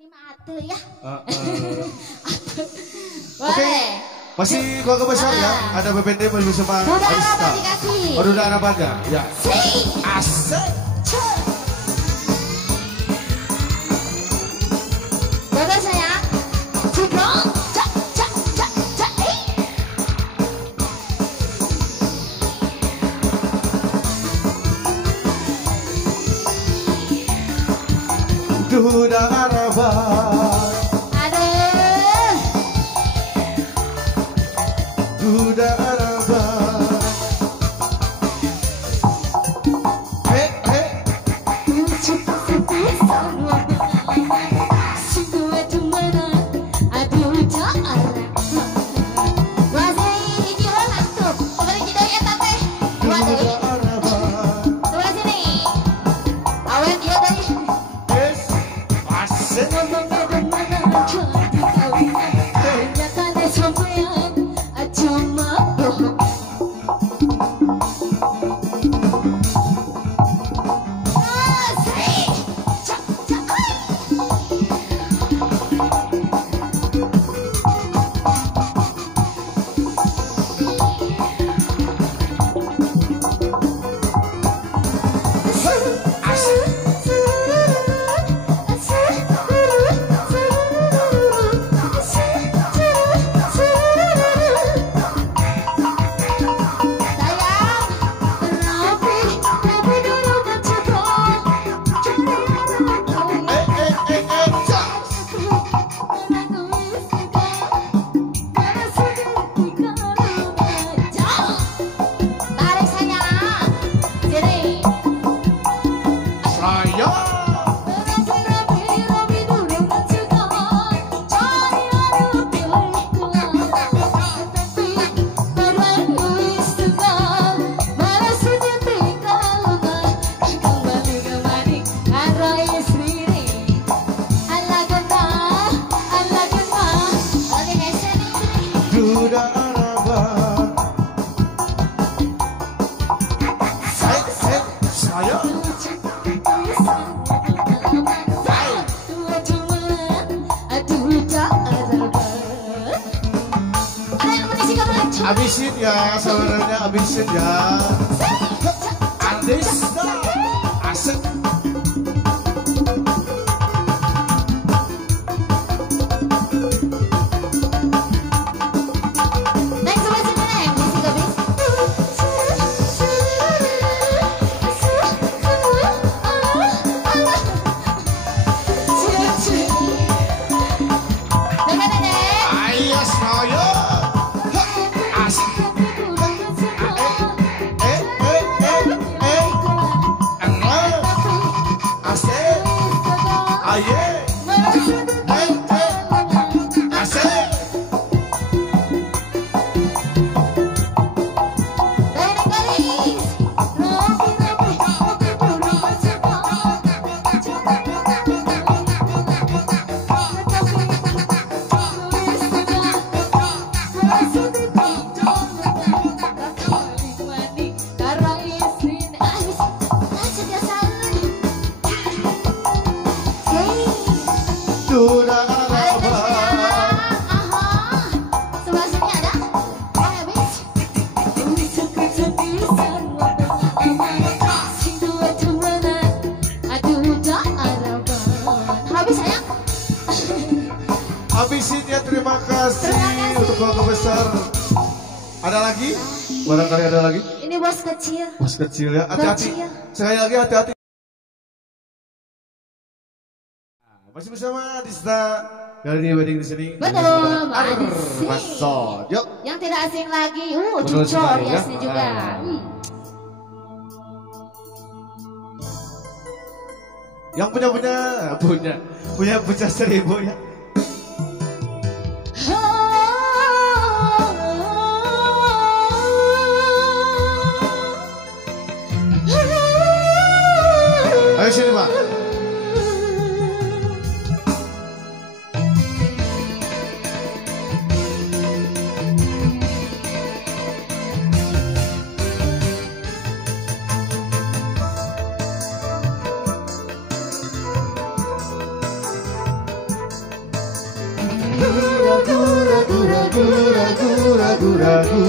Ini mah atuh ya. Oke. Masih keluarga besar ya. Ada BPD masih bersama Arista. Oh, udah ada pada. Ya. Asik. Bapak sayang. Ciprong. Duda Araba. Aduh. Duda Araba. Hey, hey. Abisin ya, saudaranya abisin ya. Arista, asik. Duda Araba. Sebelah sini ada? Habis. Habis sayang. Habisin ya, terima kasih untuk keluarga besar. Ada lagi? Barangkali ada lagi? Ini bos kecil. Bos kecil ya, hati-hati. Sekali lagi hati-hati. Masih bersama Dista kali ini wedding di sini. Betul, Masuk. Yuk. Yang tidak asing lagi, Betul Cucor sekali, ya. biasanya juga. Yang punya pecah 1000 ya. Ayo sini Pak. ragu ragu ragu ragu ragu ragu.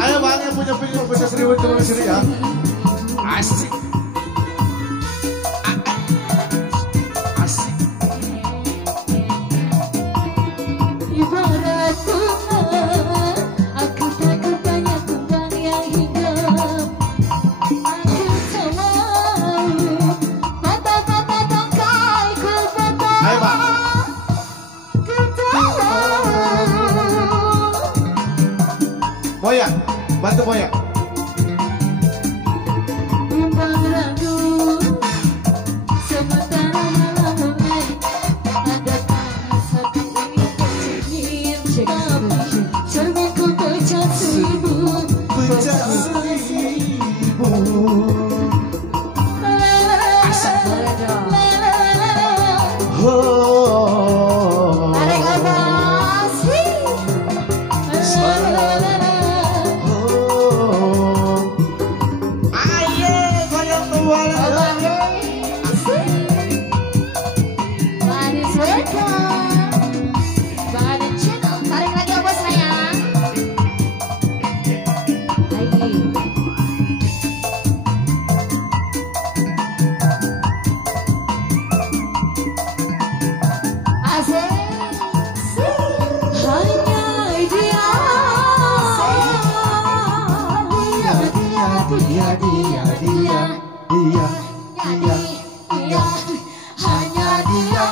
Ayo bang yang punya film baca seribu tulis sini ya. Asik. Asik. Ibarat bunga, aku takut banyak tumbang yang hinggap. Aku tak mau mata-mata tangkai ku patah. Ayo bang. Ku tahu. Moya, bantu Moya. Bimbang ragu, sementara malam mulai. Adakah satu ingin tersenyum, tapi cerminku pecah seribu. Pecah seribu. Asal berada. Oh. Tarik nafas. Ayo, goyang kembali. Manis welcome. Badan channel. Tarik lagi ya bos sayang. Lagi. Asik. Hanya dia. Dia, dia, dia, dia, dia, dia. Hanya dia. Hanya dia.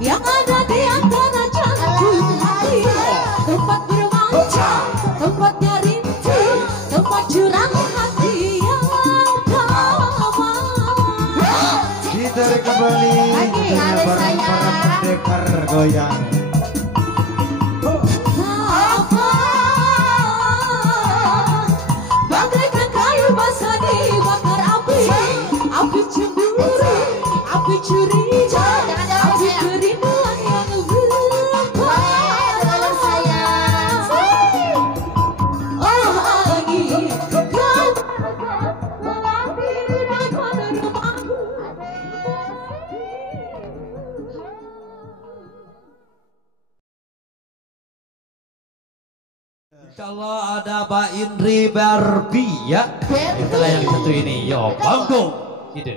Yang ada di antara jantung hati. Tempat bermanja, tempatnya rindu, tempat curang hati yang damai. Ditarik kembali. Lagi, Tentunya ada bareng saya. para pendekar goyang. Apa? Bagaikan kayu basah dibakar api, api cemburu, api curiga, api kerinduan yang berubah. Oh angin, kau melati depan rumahku. Kalau ada Mbak Indri Barbie ya, itulah yang satu ini. Yo, panggung, gitu.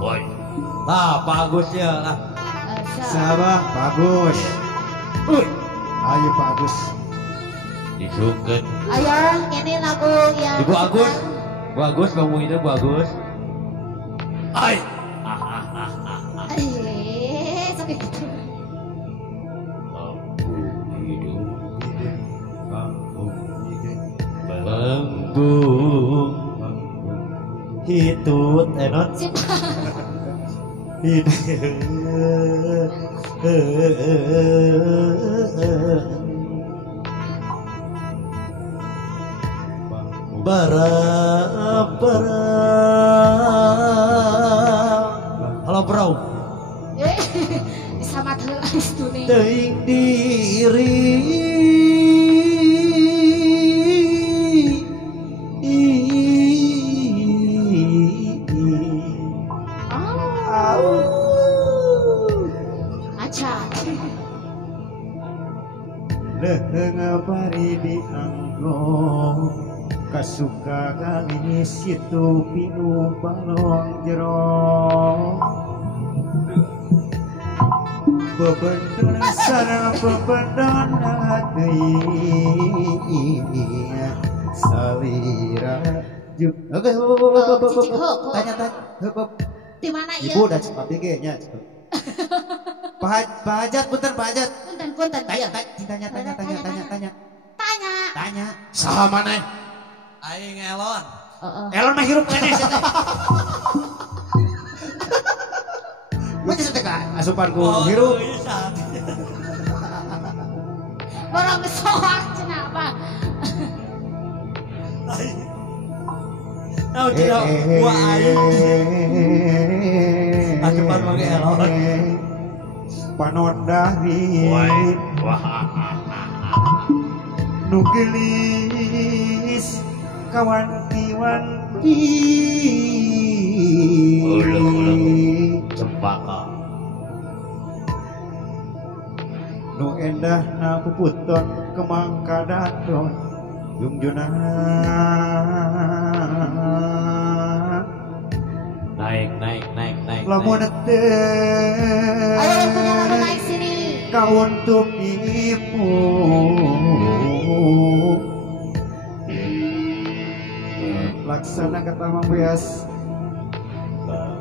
Woi, lah bagusnya lah. Sabar, bagus. Uy, Ayo bagus. disungkeun. Ayo, ini lagu yang Ibu Agus, Bu Agus kamu itu Bu Agus. Ay, sakit gitu. Banggung hitut enon bara halo bro Sama terus tuh nih. teuing diri Aca. Leheng bari dianggo kasuka kali situ pinu balong jero bebendan sareng bebendan hati salira juk tanya Di mana ya? ibu udah cepat ge nya cepet Pak Hajat punten Pak Hajat Punten. tanya Tanya. saha maneh aing elon elon mah hirup kene sih teh Gue jadi teh asupan ku hirup Borong soak cenah apa? Nah, tidak buah air. Adepan pakai elok. Panondari. Nugelis kawanti-wanti. Ulang cempaka. Nu endah na puputon kemang kadadon jungjuna Naik. lamun teu Ayo waktunya lalu naik sini. kauntuk ibu laksana kata mambeas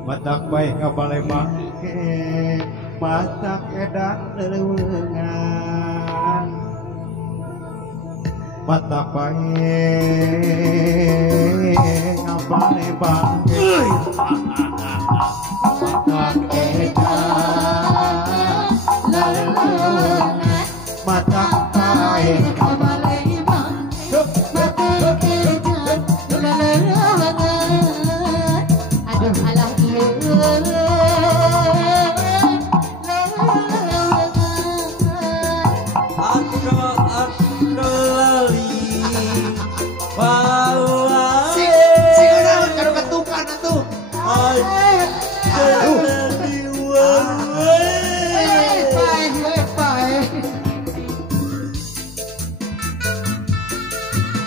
matak baik ngapale mangke matak edan leuweungan matak baik ngapale mangke matak edan leuweungan matak baik ngapale mangke Aduh alah iya.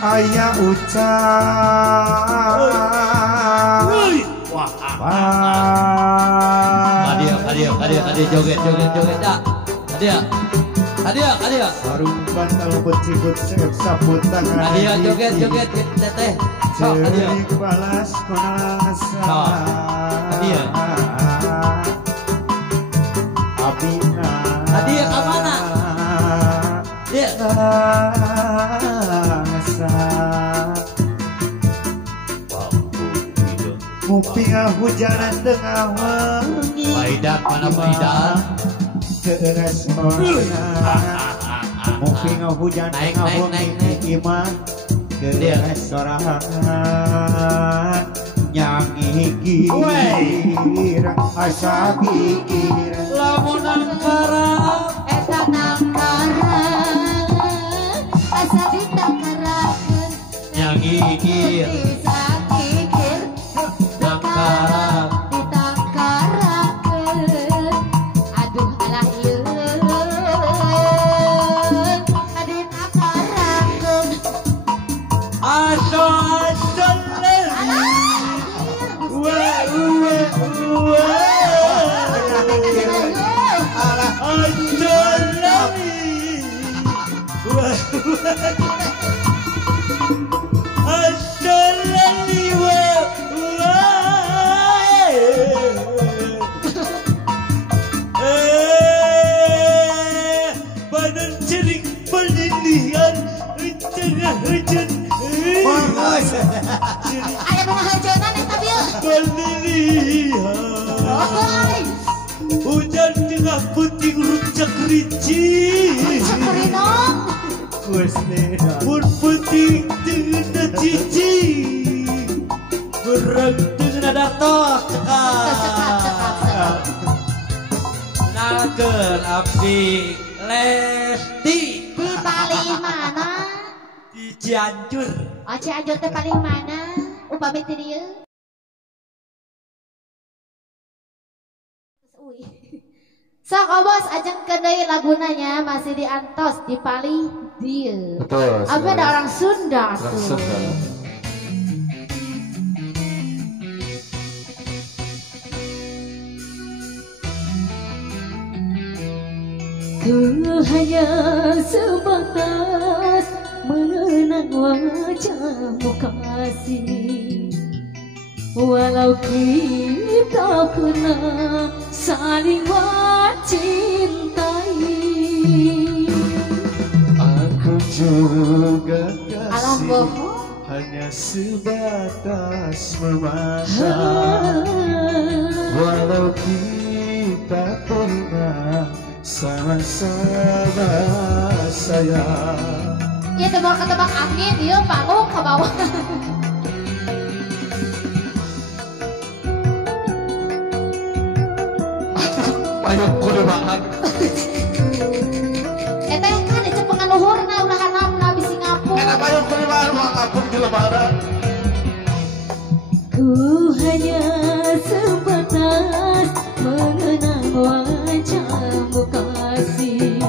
Ayah ucap Kadia joget dak. Kadia. Sarung bantal becibut sep saput tangan. Kadia joget teteh. Sok kadia. Cerik balas konasa. Kadia. Abina. Kadia ke mana? Dia. Muping hujanan tengah wangi. Baidan mana Baidan? Teres orang. Muping hujan tengah wangi. Iman teres sorangan. Nyanyi kira asa pikir. Lamunan karang. Eta nangkarang asa ditangkarakeun. Nyanyi kira. Nangkarang. Aduh alah ieu. Adi takarakeun. Aso badan cerik pelilihan tengah hujan. Aya bunga heujeunna eta bieu. Pelilihan hujan tengah puting runcak ricin. Cakrinong. Pun puting tengah cici. Berang tengah datos cekak. Naker abdi Lesti Di paling mana? di Cianjur. Oh Cianjur teh paling mana? Upami ti dieu. Sok obos ajengkeun deui lagunanya masih diantos di Pali dieu. Betul. Abi ada orang Sunda Orang tuh. Sunda. Ku hanya sebatas mengenang wajahmu kasih, walau kita pernah saling mencintai. Aku juga Alah kasih bohong. hanya sebatas memandang, walau kita pernah sama-sama sayang. Iya teu mau ketebak angin, ieu panggung ka bawah. Payung kudu banget. Eta kan dicepengan luhurna udahan namna bisi ngapung. Eta payung kudu banget mau ngapung di lebaran. Ku hanya sebatas mengenang wajahmu kasih,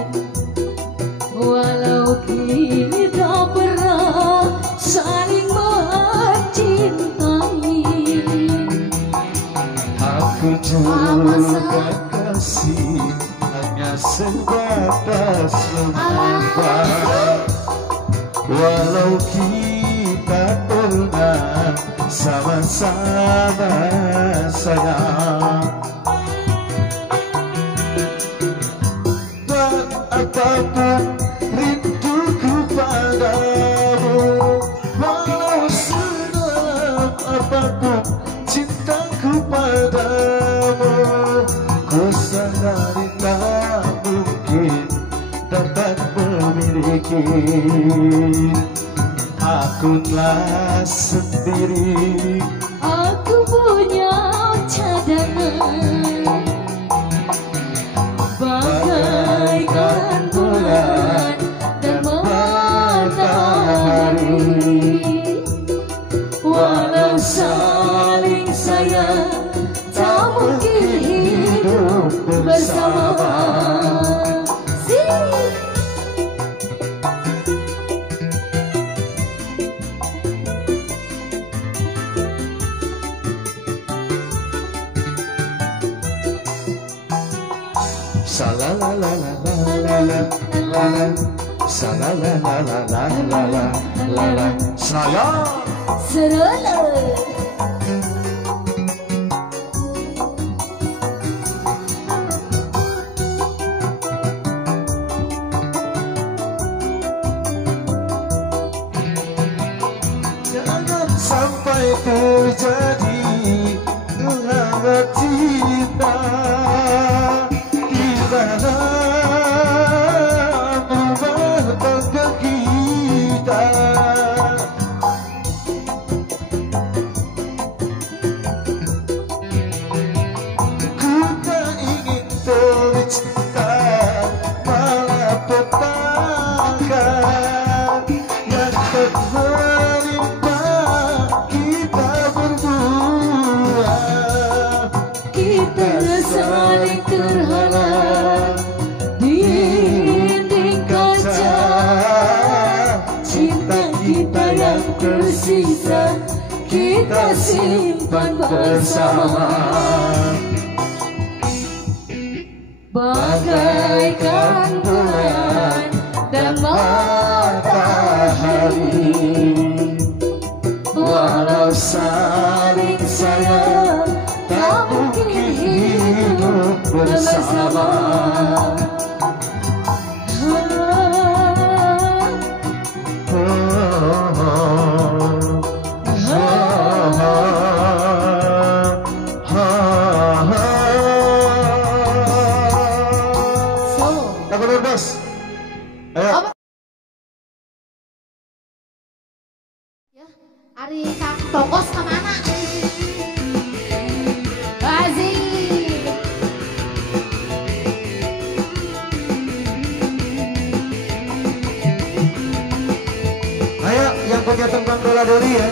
walau kita pernah saling mencintai. Aku juga kasih hanya sebatas mengenang, walau kita pernah sama-sama sayang. Dan apapun rinduku padamu, walau sedalam apapun cintaku padamu, ku sadari tak mungkin dapat memiliki. Aku telah sendiri, Aku punya cadangan bagaikan bulan dan matahari. Walau saling sayang, tak mungkin hidup bersama. sayang. Serala. Jangan sampai terjadi hangat cinta di mana rumah tangga kita. Ku tak ingin tercinta malah petaka yang menimpa kita berdua. Kita saling terhalang di dinding kaca. Cinta kita yang tersisa kita simpan bersama. Bagaikan bulan dan matahari, walau saling sayang tak mungkin hidup bersama. Lagu bebas. Ayo. Ya, Ari Kang Togos kemana? Bazir. Ayo yang punya tembang bela diri ya.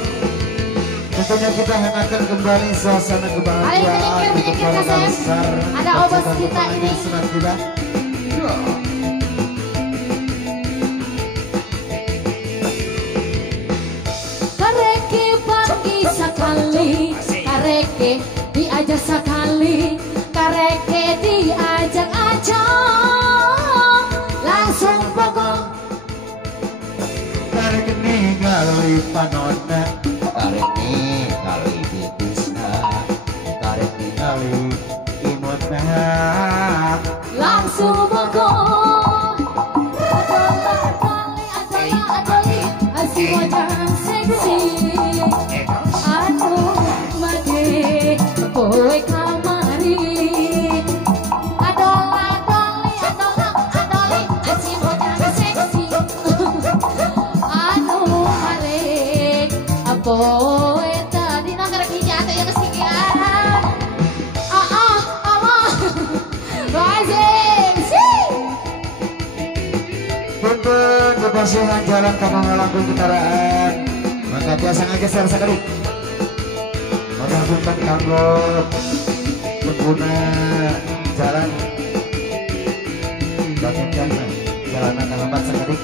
Tentunya kita hangatkan kembali suasana kebahagiaan Ayo, untuk menyingkir, keluarga Kasem. besar. Ada obos kita ini. Senang kita. Kareke pagi sekali, kareke diajak sekali, kareke diajak-ajak, langsung pokok. Karek ningali panonna, karek ningali bitisna, karek ningali imutna. Langsung pokok. Adoli, asih wajah seksi. Aduh, mage, boy kamari. Adoli, asih wajah seksi. kebersihan jalan ke mengalami kendaraan. Maka biasa ngegeser sekali. Menghubungkan kanggo pengguna jalan. Bagian jalan jalanan lambat sekali.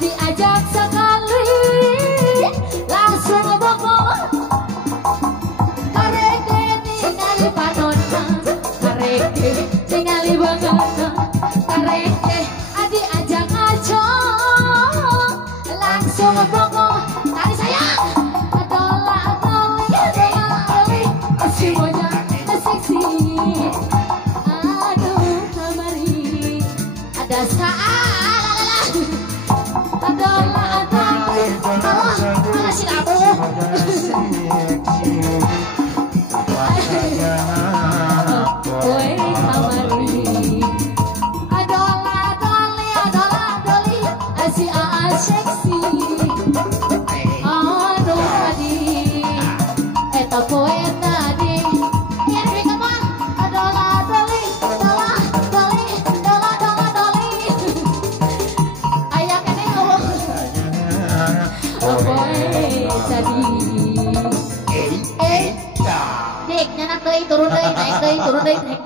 Diajak sekali langsung bokong kareke ningali panonna kareke ningali banget kareke diajak aja langsung bokong tadi sayang adoli semuanya seksi aduh kamari ada saat Dek, nyanak deui turun deui naik deui turun deui naik deui.